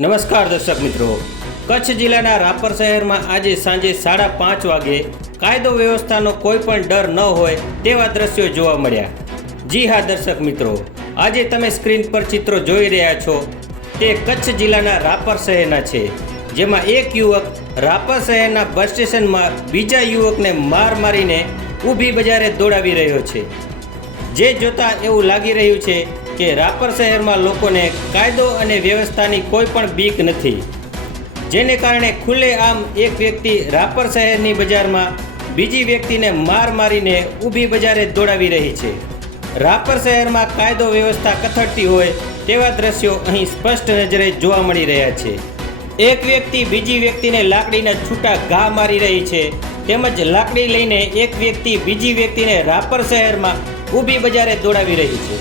નમસ્કાર દર્શક મિત્રો, કચ્છ જિલ્લાના રાપર શહેરમાં આજે સાંજે 5:30 વાગે કાયદો વ્યવસ્થાનો કોઈ પણ ડર ન હોય તેવા દ્રશ્યો જોવા મળ્યા. જી હા દર્શક મિત્રો, આજે તમે સ્ક્રીન પર ચિત્રો જોઈ રહ્યા છો તે કચ્છ જિલ્લાના રાપર શહેરના છે, જેમાં એક યુવક રાપર શહેરના બસ સ્ટેશનમાં બીજા યુવકને મારીને ઊભી બજારે દોડાવી રહ્યો છે. જે જોતા એવું લાગી રહ્યું છે કે રાપર શહેરમાં લોકોને કાયદો અને વ્યવસ્થાની કોઈ પણ બીક નથી, જેને કારણે ખુલ્લેઆમ એક વ્યક્તિ રાપર શહેરની બજારમાં બીજી વ્યક્તિને મારીને ઊભી બજારે દોડાવી રહી છે. રાપર શહેરમાં કાયદો વ્યવસ્થા કથળતી હોય તેવા દ્રશ્યો અહીં સ્પષ્ટ નજરે જોવા મળી રહ્યા છે. એક વ્યક્તિ બીજી વ્યક્તિને લાકડીના છૂટા ઘા મારી રહી છે, તેમજ લાકડી લઈને એક વ્યક્તિ બીજી વ્યક્તિને રાપર શહેરમાં ઊભી બજારે દોડાવી રહી છે.